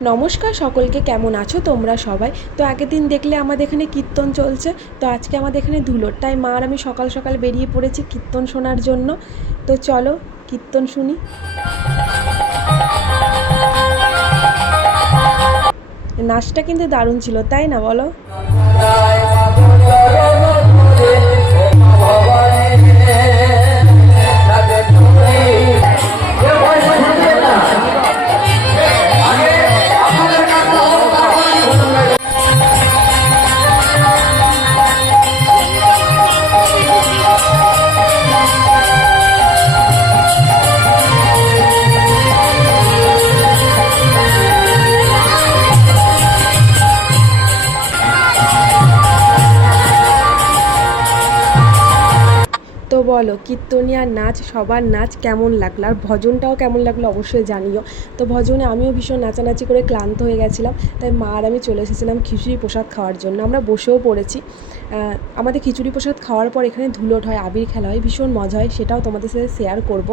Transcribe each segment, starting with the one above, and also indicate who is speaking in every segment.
Speaker 1: নমস্কার সকলকে, কেমন আছো তোমরা সবাই? তো আগের দিন দেখলে আমাদের এখানে কীর্তন চলছে, তো আজকে আমাদের এখানে ধুলোর। তাই মার আমি সকাল সকাল বেরিয়ে পড়েছি কীর্তন শোনার জন্য। তো চলো কীর্তন শুনি। নাচটা কিন্তু দারুণ ছিল, তাই না বলো? তো বলো কীর্তনিয়ার নাচ, সবার নাচ কেমন লাগল? আর ভজনটাও কেমন লাগল অবশ্যই জানিও। তো ভজনে আমিও ভীষণ নাচানাচি করে ক্লান্ত হয়ে গেছিলাম, তাই মা আর আমি চলে এসেছিলাম খিচুড়ি প্রসাদ খাওয়ার জন্য। আমরা বসেও পড়েছি। আমাদের খিচুড়ি প্রসাদ খাওয়ার পর এখানে ধুলোট হয়, আবির খেলা হয়, ভীষণ মজা হয়, সেটাও তোমাদের সাথে শেয়ার করব।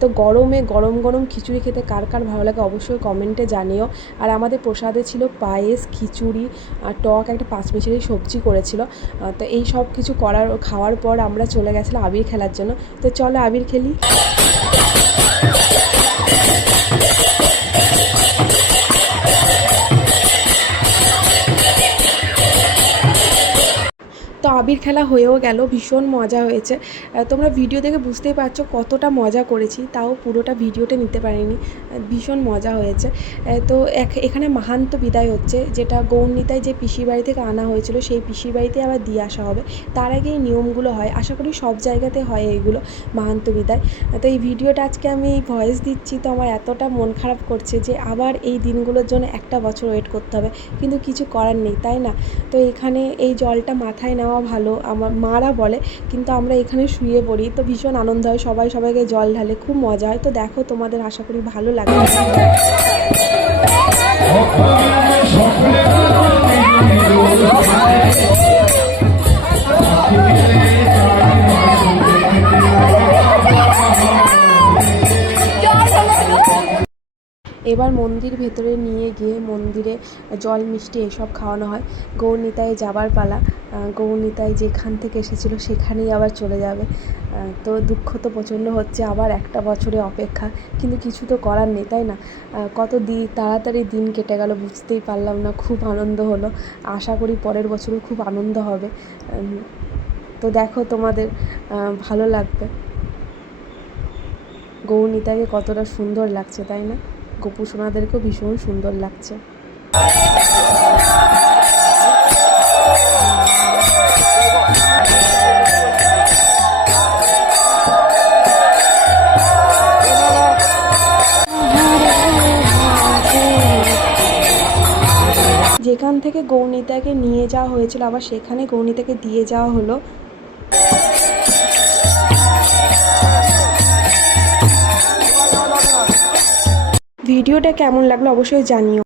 Speaker 1: তো গরমে গরম গরম খিচুড়ি খেতে কার কার ভালো লাগে অবশ্যই কমেন্টে জানিও। আর আমাদের প্রসাদে ছিল পায়েস, খিচুড়ি আর টক, একটা পাঁচ মিশালি সবজি করেছিল। তো এই সব কিছু করার, খাওয়ার পর আমরা চলে গেছিলাম আবির খেলার জন্য। তো চলো আবির খেলি। আবির খেলা হয়েও গেল, ভীষণ মজা হয়েছে। তোমরা ভিডিও দেখে বুঝতেই পারছ কতটা মজা করেছি, তাও পুরোটা ভিডিওটা নিতে পারিনি। ভীষণ মজা হয়েছে। তো এক- এখানে মাহান্ত বিদায় হচ্ছে, যেটা গৌরনীতায় যে পিসির বাড়ি থেকে আনা হয়েছিল, সেই পিসির বাড়িতে আবার দিয়ে আসা হবে। তার আগে এই নিয়মগুলো হয়, আশা করি সব জায়গাতে হয় এইগুলো মাহান্ত বিদায়। তো এই ভিডিওটা আজকে আমি ভয়েস দিচ্ছি, তো আমার এতটা মন খারাপ করছে যে আবার এই দিনগুলোর জন্য একটা বছর ওয়েট করতে হবে, কিন্তু কিছু করার নেই, তাই না? তো এখানে এই জলটা মাথায় নেওয়া ভালো, আমার মারা বলে, কিন্তু আমরা এখানে শুয়ে পড়ি। তো ভীষণ আনন্দ হয়, সবাই সবাইকে জল ঢালে, খুব মজা হয়। তো দেখো, তোমাদের আশা করি ভালো লাগে লাগবে এবার মন্দির ভেতরে নিয়ে গিয়ে মন্দিরে জল মিষ্টি এসব খাওয়ানো হয়। গৌরনীতায় যাবার পালা আহ, গৌরনীতায় যেখান থেকে এসেছিল সেখানেই আবার চলে যাবে। তো দুঃখ তো প্রচণ্ড হচ্ছে আবার একটা বছরে অপেক্ষা কিন্তু কিছু তো করার নেই তাই না? কত দি তাড়াতাড়ি দিন কেটে গেল বুঝতেই পারলাম না খুব আনন্দ হলো। আশা করি পরের বছরও খুব আনন্দ হবে। তো দেখো তোমাদের ভালো লাগবে। গৌরনীতাকে কতটা সুন্দর লাগছে তাই না? গোপু সোনাদেরকেও ভীষণ সুন্দর লাগছে। যেখান থেকে গৌরনীতাকে নিয়ে যাওয়া হয়েছিল, আবার সেখানে গৌরনীতাকে দিয়ে যাওয়া হলো। ভিডিওটা কেমন লাগল অবশ্যই জানিও।